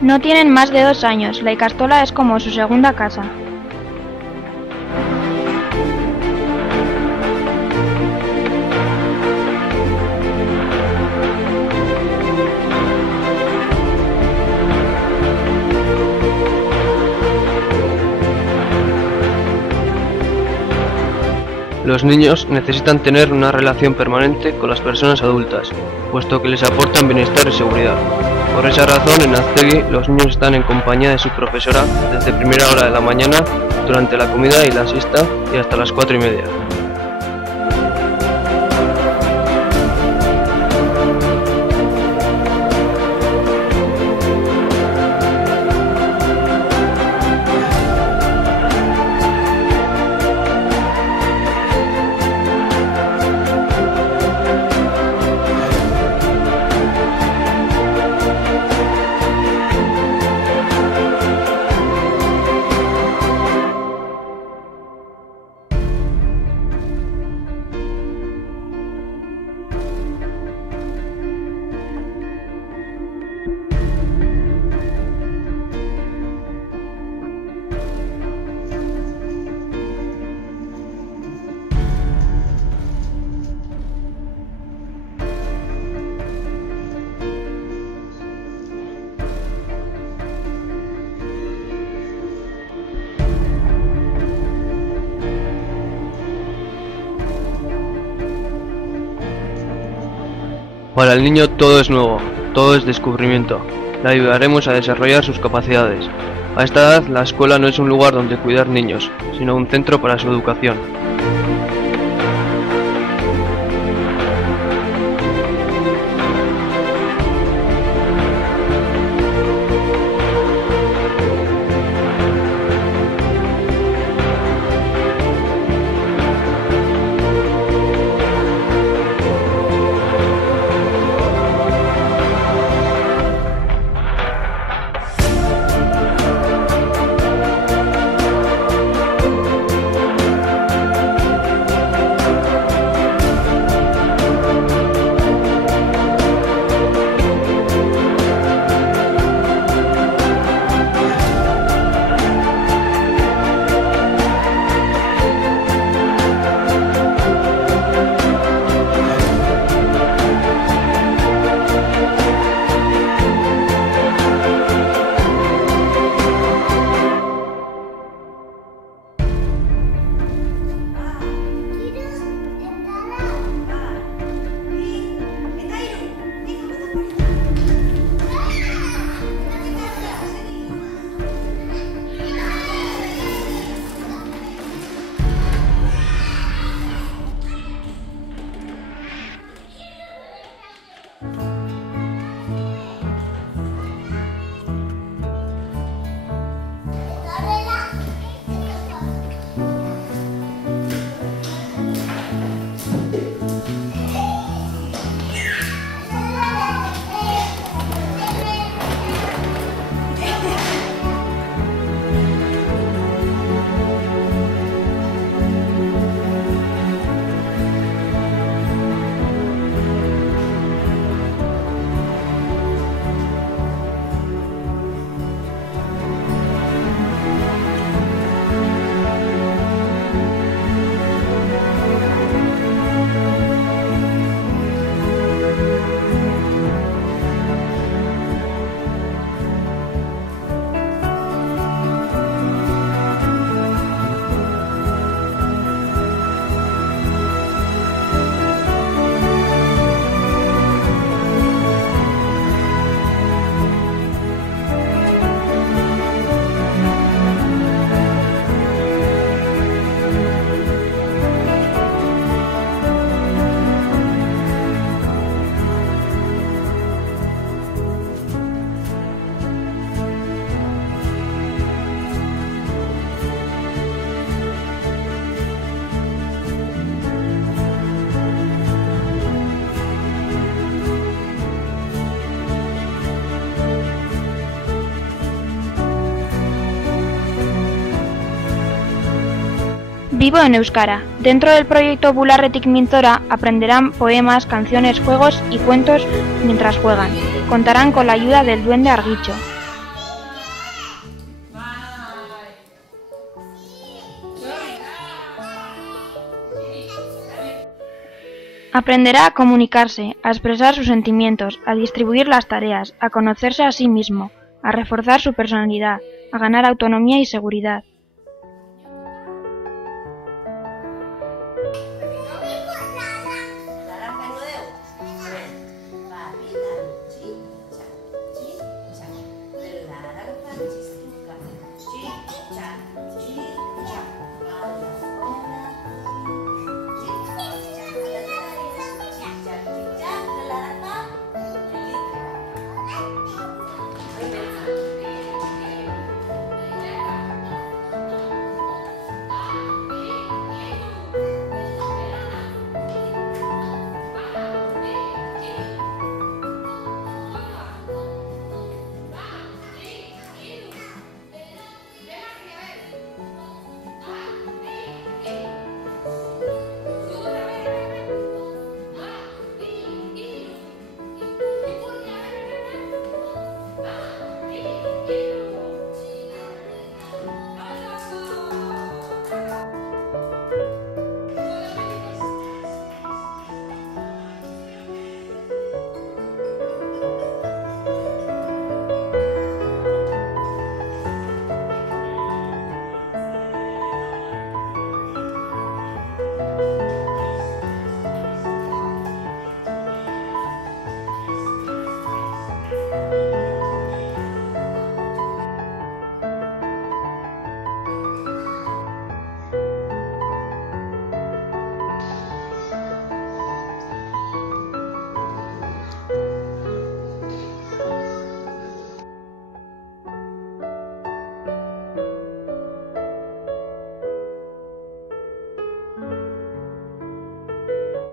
No tienen más de 2 años, la Ikastola es como su segunda casa. Los niños necesitan tener una relación permanente con las personas adultas, puesto que les aportan bienestar y seguridad. Por esa razón, en Aztegui los niños están en compañía de su profesora desde primera hora de la mañana, durante la comida y la siesta y hasta las 4:30. Para el niño todo es nuevo, todo es descubrimiento. Le ayudaremos a desarrollar sus capacidades. A esta edad, la escuela no es un lugar donde cuidar niños, sino un centro para su educación. Vivo en euskara. Dentro del proyecto Bularretik Mintzora aprenderán poemas, canciones, juegos y cuentos mientras juegan. Contarán con la ayuda del duende Argicho. Aprenderá a comunicarse, a expresar sus sentimientos, a distribuir las tareas, a conocerse a sí mismo, a reforzar su personalidad, a ganar autonomía y seguridad.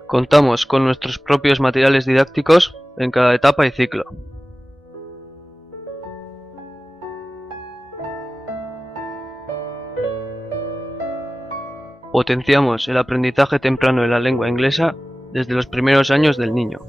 Contamos con nuestros propios materiales didácticos en cada etapa y ciclo. Potenciamos el aprendizaje temprano de la lengua inglesa desde los primeros años del niño.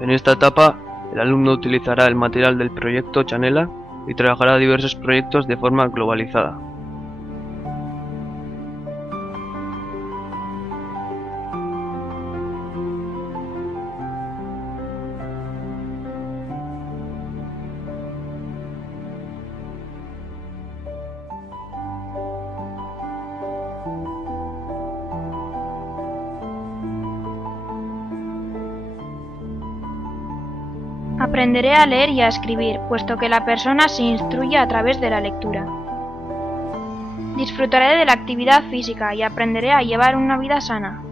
En esta etapa, el alumno utilizará el material del proyecto Chanela y trabajará diversos proyectos de forma globalizada. Aprenderé a leer y a escribir, puesto que la persona se instruye a través de la lectura. Disfrutaré de la actividad física y aprenderé a llevar una vida sana.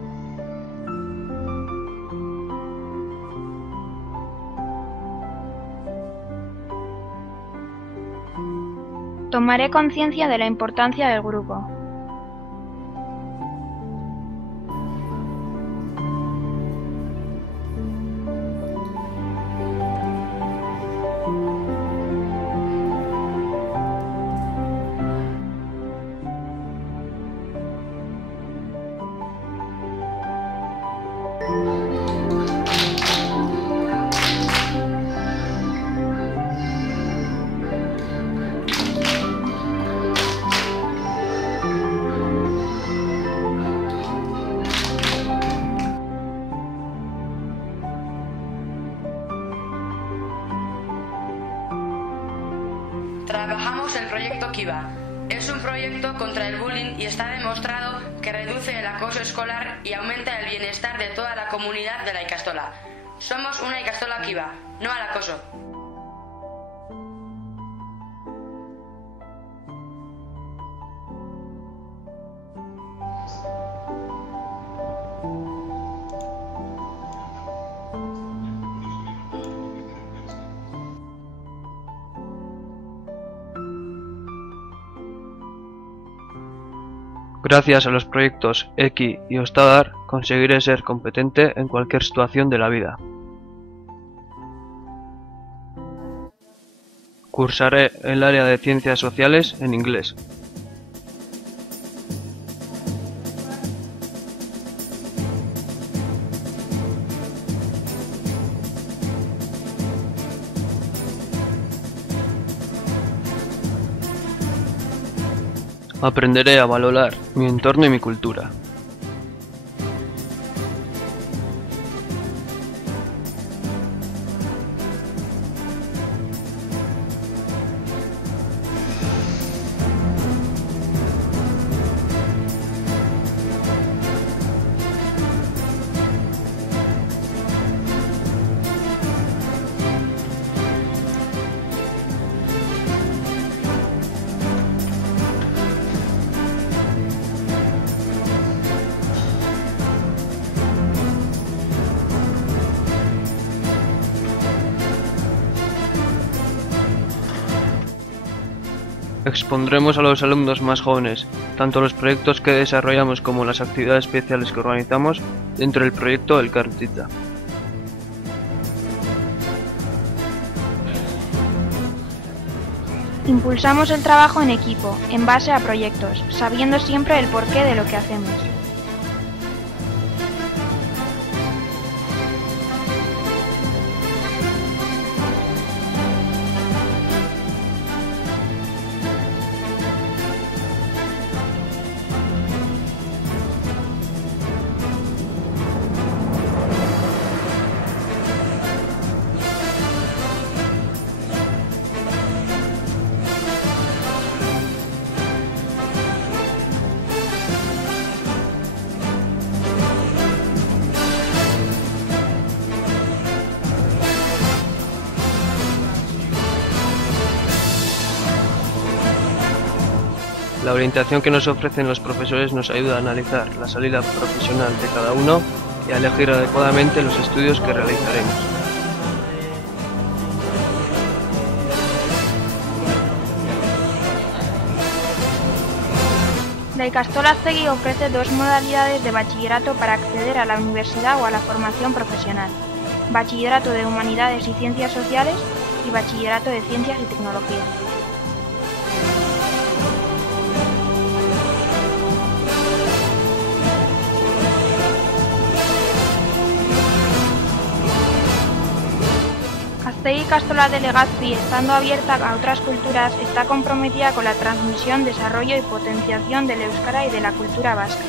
Tomaré conciencia de la importancia del grupo. Trabajamos el proyecto Kiva. Es un proyecto contra el bullying y está demostrado que reduce el acoso escolar y aumenta el bienestar de toda la comunidad de la Ikastola. Somos una Ikastola Kiva, no al acoso. Gracias a los proyectos Eki y Ostadar conseguiré ser competente en cualquier situación de la vida. Cursaré el área de Ciencias Sociales en inglés. Aprenderé a valorar mi entorno y mi cultura. Expondremos a los alumnos más jóvenes, tanto los proyectos que desarrollamos como las actividades especiales que organizamos dentro del proyecto Elkarrizketa. Impulsamos el trabajo en equipo, en base a proyectos, sabiendo siempre el porqué de lo que hacemos. La orientación que nos ofrecen los profesores nos ayuda a analizar la salida profesional de cada uno y a elegir adecuadamente los estudios que realizaremos. La Ikastola Azpegi ofrece dos modalidades de bachillerato para acceder a la universidad o a la formación profesional: bachillerato de Humanidades y Ciencias Sociales y bachillerato de Ciencias y Tecnología. Azpegi Ikastola de Legazpi, estando abierta a otras culturas, está comprometida con la transmisión, desarrollo y potenciación del euskara y de la cultura vasca.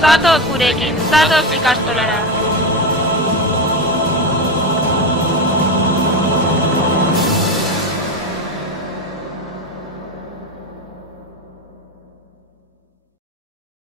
Zatoz gurekin, zatoz ikastolara!